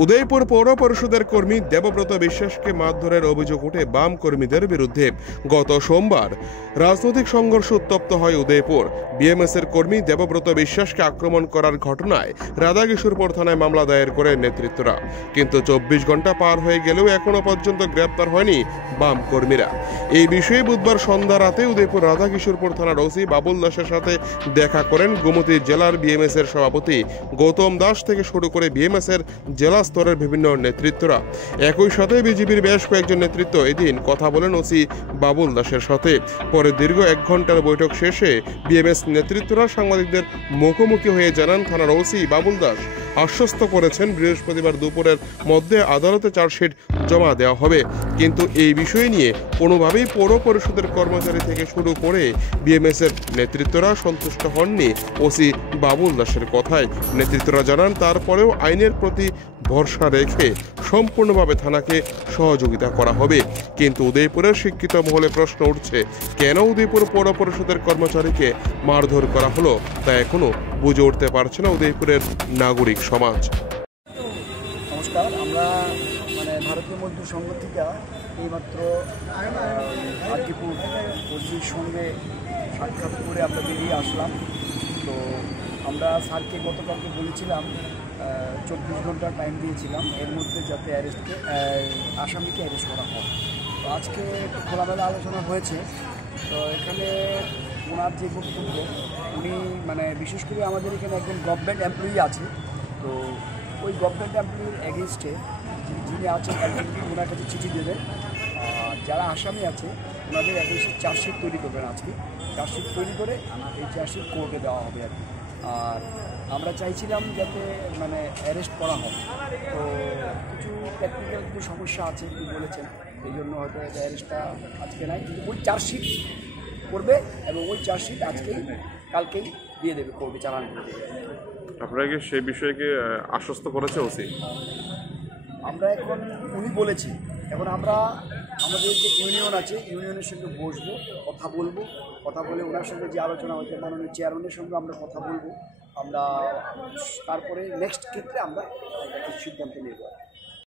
উদয়পুর পৌর পরিষদের কর্মী দেবব্রত বিশ্বাসকে মারধরের অভিযোগ উঠে বাম কর্মীদের বিরুদ্ধে। গত সোমবার রাজনৈতিক সংঘর্ষ উত্তপ্ত হয় উদয়পুর। বিএমএস এর কর্মী দেবব্রত বিশ্বাসকে আক্রমণ করার ঘটনায় রাধাকিশোরপুর থানায় মামলা দায়ের করে নেতৃত্বরা, কিন্তু 24 ঘন্টা পার হয়ে গেলেও এখনো পর্যন্ত গ্রেপ্তার হয়নি বাম কর্মীরা। এই বিষয়ে বুধবার সন্ধ্যা রাতে উদয়পুর রাধাকিশোরপুর থানার ওসি বাবুল দাসের সাথে দেখা করেন গোমতী জেলার বিএমএস এর সভাপতি গৌতম দাস থেকে শুরু করে বিএমএস এর জেলা স্তরের বিভিন্ন নেতৃত্বরা। একই সাথে বিজেপির বেশ কয়েকজন নেতৃত্ব এদিন কথা বলেন ওসি বাবুল দাসের সাথে। পরে দীর্ঘ 1 ঘন্টার বৈঠক শেষে বিএমএস নেতৃত্বরা সাংবাদিকদের মুখোমুখি হয়ে জানান, থানার ওসি বাবুল দাস আশ্বস্ত করেছেন বৃহস্পতিবার দুপুরের মধ্যে আদালতে চার্জশিট জমা দেওয়া হবে, কিন্তু এই বিষয় নিয়ে কোনোভাবেই পৌর পরিষদের কর্মচারী থেকে শুরু করে বিএমএস এর নেতৃত্বরা সন্তুষ্ট হননি ওসি বাবুল দাসের কথায়। নেতৃত্বরা জানান, তারপরেও আইনের প্রতি ভরসা রেখে সম্পূর্ণভাবে থানাকে সহযোগিতা করা হবে। কিন্তু উদয়পুরের শিক্ষিত মহলে প্রশ্ন উঠছে, কেন উদয়পুর পৌর পরিষদের কর্মচারীকে মারধর করা হলো তা এখনো বুঝে উঠতে পারছে না উদয়পুরের নাগরিক সমাজ। নমস্কার, আমরা ভারতীয় মজদুর সংঘ থেকে এইমাত্র আরকিপুর ওসির সঙ্গে সাক্ষাৎ করে আমরা বেরিয়ে আসলাম। তো আমরা স্যারকে গতকালকে বলেছিলাম 24 ঘন্টা টাইম দিয়েছিলাম, এর মধ্যে যাতে আসামিকে অ্যারেস্ট করা হয়। তো আজকে একটু খোলামেলা আলোচনা হয়েছে। তো এখানে ওনার যে বক্তব্য, উনি বিশেষ করে আমাদের এখানে একজন গভর্নমেন্ট এমপ্লয়ি আছে। তো ওই গভর্নমেন্ট এমপ্লয়ির এগেনস্টে যিনি আছেন ওনার কাছে চিঠি দেবেন, যারা আসামি আছে ওনাদের এগেনস্টে চার্জশিট তৈরি করবেন। আজকে চার্জশিট তৈরি করে এই চার্জশিট কোর্টে দেওয়া হবে আর কি। আর আমরা চাইছিলাম যাতে অ্যারেস্ট করা হয়। তো কিছু টেকনিক্যাল কিছু সমস্যা আছে কি বলেছেন, এই জন্য হয়তো অ্যারেস্টটা আজকে নাই, কিন্তু ওই চার্জশিট করবে এবং ওই চার্জশিট কালকেই দিয়ে দেবে, কোর্টে চালান করে দেবে। আপনাকে সেই বিষয়ে কি আশ্বস্ত করেছে ওসি? আমরা এখন উনি বলেছি, এখন আমরা আমাদের যে ইউনিয়ন আছে ইউনিয়নের সঙ্গে বসবো, কথা বলে ওনার সঙ্গে যে আলোচনা হয়েছে মাননীয় চেয়ারম্যানের সঙ্গে আমরা কথা বলবো। আমরা তারপরে নেক্সট ক্ষেত্রে আমরা সিদ্ধান্ত নেব।